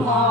long.